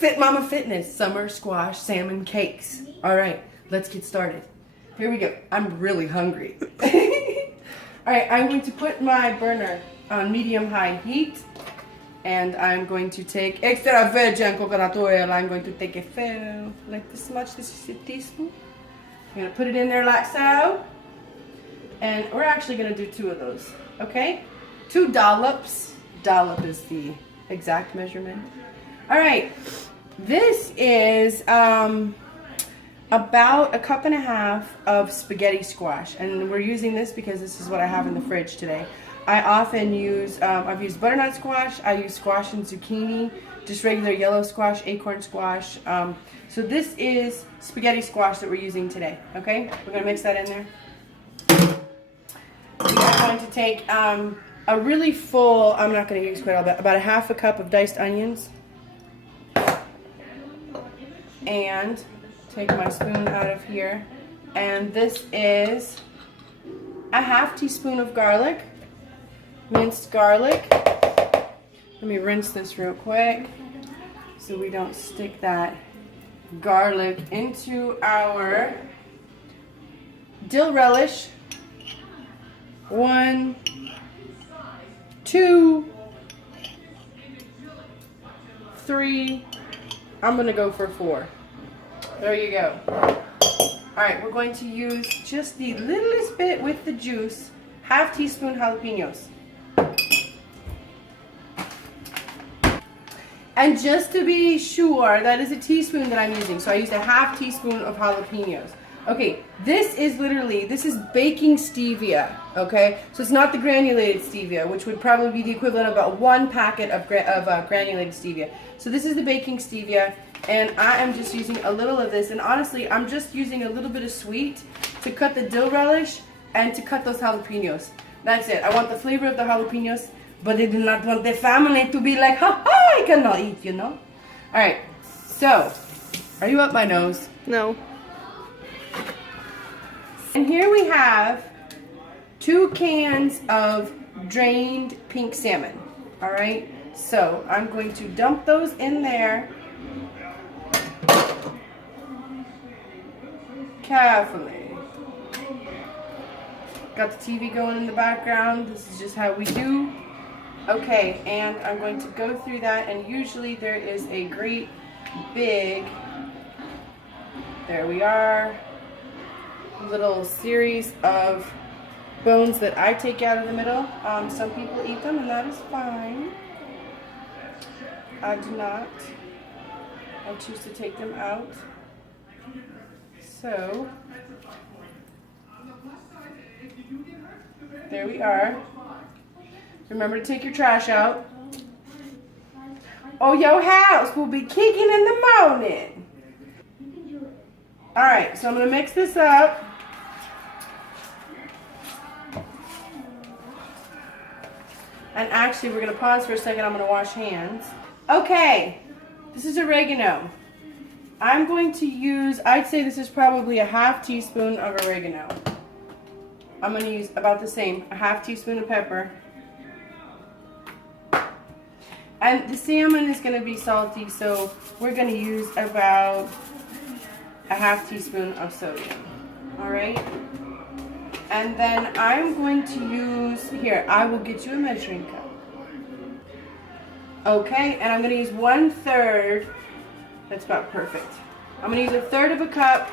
Fit Mama Fitness summer squash salmon cakes. All right, let's get started. Here we go. I'm really hungry. All right, I'm going to put my burner on medium-high heat, and I'm going to take extra virgin coconut oil. I'm going to take a fill like this much. This is a teaspoon. I'm going to put it in there like so, and we're actually going to do 2 of those. Okay, 2 dollops. Dollop is the exact measurement. All right, this is about 1.5 cups of spaghetti squash, and we're using this because this is what I have in the fridge today. I often use, I've used butternut squash, I use squash and zucchini, just regular yellow squash, acorn squash. So this is spaghetti squash that we're using today, okay? We're gonna mix that in there. We are going to take a really full, I'm not gonna use quite all that, about 1/2 cup of diced onions. And take my spoon out of here. And this is 1/2 teaspoon of garlic. Minced garlic. Let me rinse this real quick so we don't stick that garlic into our dill relish. 1, 2, 3. I'm gonna go for 4. There you go. All right, we're going to use just the littlest bit with the juice, 1/2 teaspoon jalapenos. And just to be sure, that is a teaspoon that I'm using. So I used 1/2 teaspoon of jalapenos. Okay, this is baking stevia, okay? So it's not the granulated stevia, which would probably be the equivalent of about 1 packet of granulated stevia. So this is the baking stevia, and I am just using a little of this. And honestly, I'm just using a little bit of sweet to cut the dill relish and to cut those jalapenos. That's it. I want the flavor of the jalapenos, but I do not want the family to be like, ha ha, I cannot eat, you know? All right, so, are you up my nose? No. And here we have 2 cans of drained pink salmon. All right, so I'm going to dump those in there carefully. Got the TV going in the background. This is just how we do. Okay, and I'm going to go through that, and usually there is a great big, there we are, little series of bones that I take out of the middle. Some people eat them, and that is fine. I do not. I choose to take them out. So, there we are. Remember to take your trash out. Or your house will be kicking in the morning. Alright, so I'm going to mix this up. And actually, we're going to pause for a second. I'm going to wash hands. Okay, this is oregano. I'm going to use, I'd say this is probably 1/2 teaspoon of oregano. I'm going to use about the same, 1/2 teaspoon of pepper. And the salmon is going to be salty, so we're going to use about 1/2 teaspoon of sodium. All right? And then I'm going to use, here, I will get you a measuring cup. Okay, and I'm going to use 1/3. That's about perfect. I'm going to use 1/3 of a cup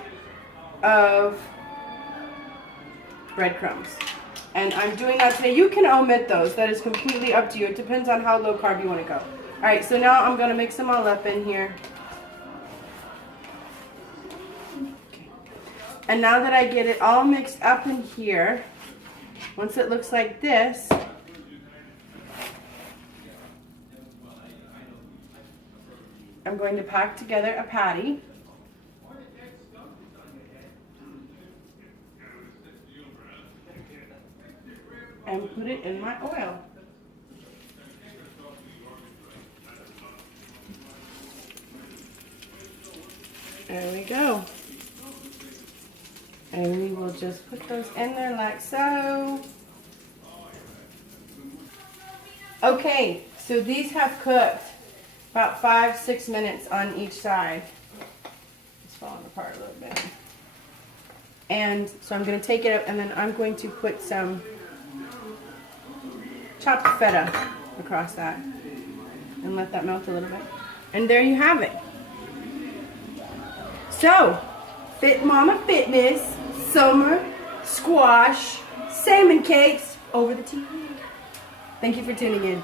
of breadcrumbs. And I'm doing that today. You can omit those. That is completely up to you. It depends on how low carb you want to go. All right, so now I'm going to mix them all up in here. Okay. And now that I get it all mixed up in here, once it looks like this, I'm going to pack together a patty. And put it in my oil. There we go. And we will just put those in there like so. Okay, so these have cooked About 5-6 minutes on each side. It's falling apart a little bit. And so I'm going to take it up, and then I'm going to put some chopped feta across that and let that melt a little bit. And there you have it. So, Fit Mama Fitness, summer squash salmon cakes over the TV. Thank you for tuning in.